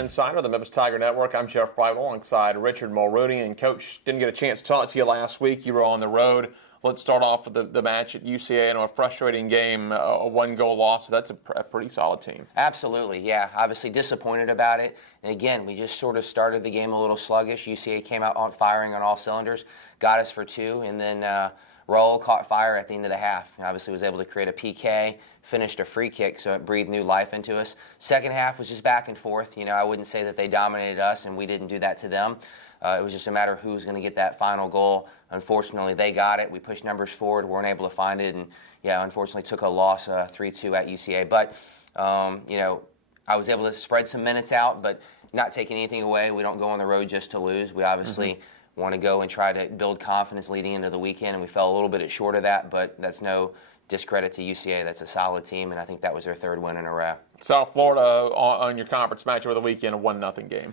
Insider of the Memphis Tiger Network. I'm Jeff Brightwell alongside Richard Mulrooney. And Coach, didn't get a chance to talk to you last week. You were on the road. Let's start off with the match at UCA. A frustrating game, a one-goal loss. So that's a pretty solid team. Absolutely, yeah. Obviously disappointed about it. And again, we just sort of started the game a little sluggish. UCA came out on firing on all cylinders, got us for 2, and then Raul caught fire at the end of the half. Obviously was able to create a PK, finished a free kick, so it breathed new life into us. Second half was just back and forth. I wouldn't say that they dominated us and we didn't do that to them. It was just a matter of who's going to get that final goal. Unfortunately, they got it. We pushed numbers forward, weren't able to find it, and yeah, unfortunately took a loss 3-2 at UCA. But I was able to spread some minutes out, but not taking anything away. We don't go on the road just to lose. We obviously want to go and try to build confidence leading into the weekend, and we fell a little bit short of that, but that's no discredit to UCA. That's a solid team, and I think that was their 3rd win in a row. South Florida on your conference match over the weekend, a 1-0 game.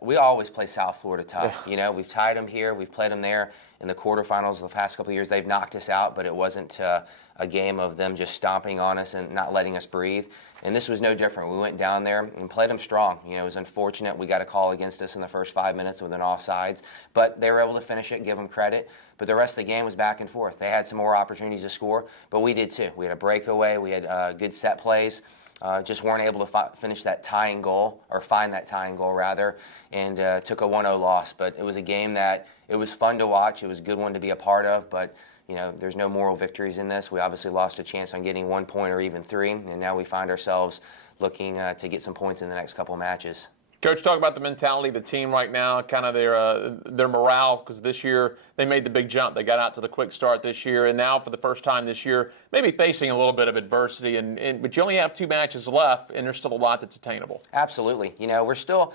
We always play South Florida tough. We've tied them here, we've played them there in the quarterfinals the past couple of years. They've knocked us out, but it wasn't a game of them just stomping on us and not letting us breathe. And this was no different. We went down there and played them strong. It was unfortunate we got a call against us in the first 5 minutes with an offsides, but they were able to finish it, give them credit. But the rest of the game was back and forth. They had some more opportunities to score, but we did too. We had a breakaway, we had good set plays. Just weren't able to finish that tying goal, or find that tying goal rather, and took a 1-0 loss. But it was a game that it was fun to watch. It was a good one to be a part of, but there's no moral victories in this. We obviously lost a chance on getting 1 point or even 3, and now we find ourselves looking to get some points in the next couple matches. Coach, talk about the mentality of the team right now, kind of their morale, because this year they made the big jump. They got out to the quick start this year, and now for the first time this year, maybe facing a little bit of adversity. But you only have 2 matches left, and there's still a lot that's attainable. Absolutely. We're still,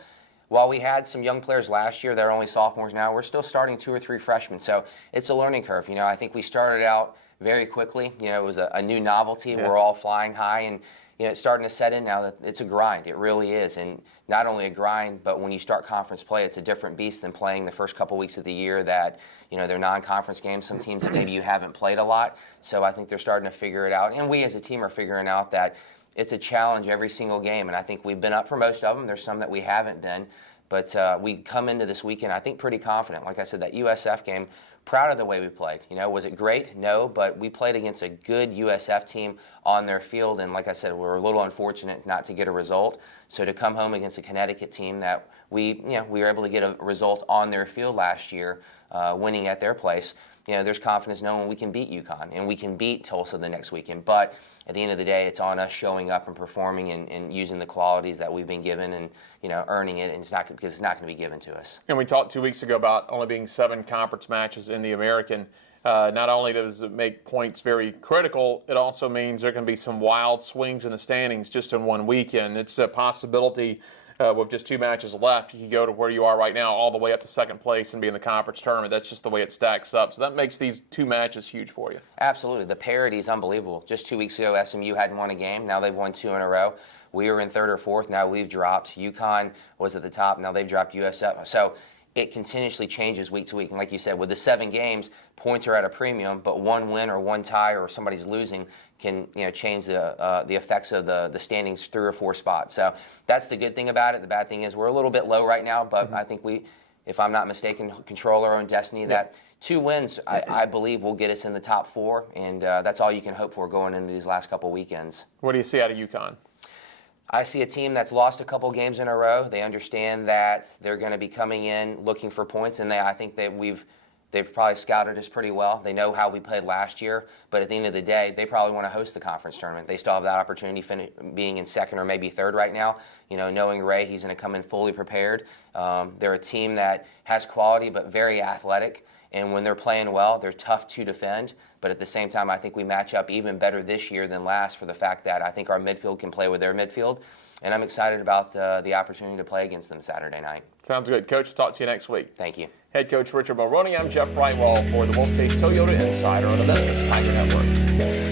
while we had some young players last year, they're only sophomores now, we're still starting 2 or 3 freshmen. So it's a learning curve. I think we started out very quickly. It was a new novelty. Yeah. We're all flying high, and it's starting to set in now that it's a grind. It really is. And not only a grind, but when you start conference play, it's a different beast than playing the first couple weeks of the year that, they're non-conference games, some teams that maybe you haven't played a lot. So I think they're starting to figure it out. And we as a team are figuring out that it's a challenge every single game. And I think we've been up for most of them. There's some that we haven't been. But we come into this weekend, I think, pretty confident. Like I said, that USF game, proud of the way we played. Was it great? No, but we played against a good USF team on their field, and like I said, we're a little unfortunate not to get a result. So to come home against a Connecticut team that we were able to get a result on their field last year, winning at their place, there's confidence knowing we can beat UConn and we can beat Tulsa the next weekend. But at the end of the day, it's on us showing up and performing and using the qualities that we've been given and earning it. And it's not because it's not going to be given to us. And we talked 2 weeks ago about only being 7 conference matches in the American. Not only does it make points very critical, it also means there can be some wild swings in the standings just in one weekend. It's a possibility. With just 2 matches left, you can go to where you are right now all the way up to 2nd place and be in the conference tournament. That's just the way it stacks up. So that makes these 2 matches huge for you. Absolutely. The parity is unbelievable. Just 2 weeks ago, SMU hadn't won a game. Now they've won 2 in a row. We were in 3rd or 4th. Now we've dropped. UConn was at the top. Now they've dropped USF. So it continuously changes week to week. And like you said, with the 7 games, points are at a premium, but 1 win or 1 tie or somebody's losing can change the effects of the standings 3 or 4 spots. So that's the good thing about it. The bad thing is we're a little bit low right now, but I think we, if I'm not mistaken, control our own destiny. That 2 wins, I believe, will get us in the top 4, and that's all you can hope for going into these last couple weekends. What do you see out of UConn? I see a team that's lost a couple games in a row. They understand that they're going to be coming in looking for points, and I think that they've probably scouted us pretty well. They know how we played last year, but at the end of the day, they probably want to host the conference tournament. They still have that opportunity being in 2nd or maybe 3rd right now. Knowing Ray, he's going to come in fully prepared. They're a team that has quality but very athletic, and when they're playing well, they're tough to defend. But at the same time, I think we match up even better this year than last for the fact that I think our midfield can play with their midfield. And I'm excited about the opportunity to play against them Saturday night. Sounds good. Coach, talk to you next week. Thank you. Head coach Richard Mulrooney. I'm Jeff Brightwell for the Wolfchase Toyota Insider on the Memphis Tiger Network.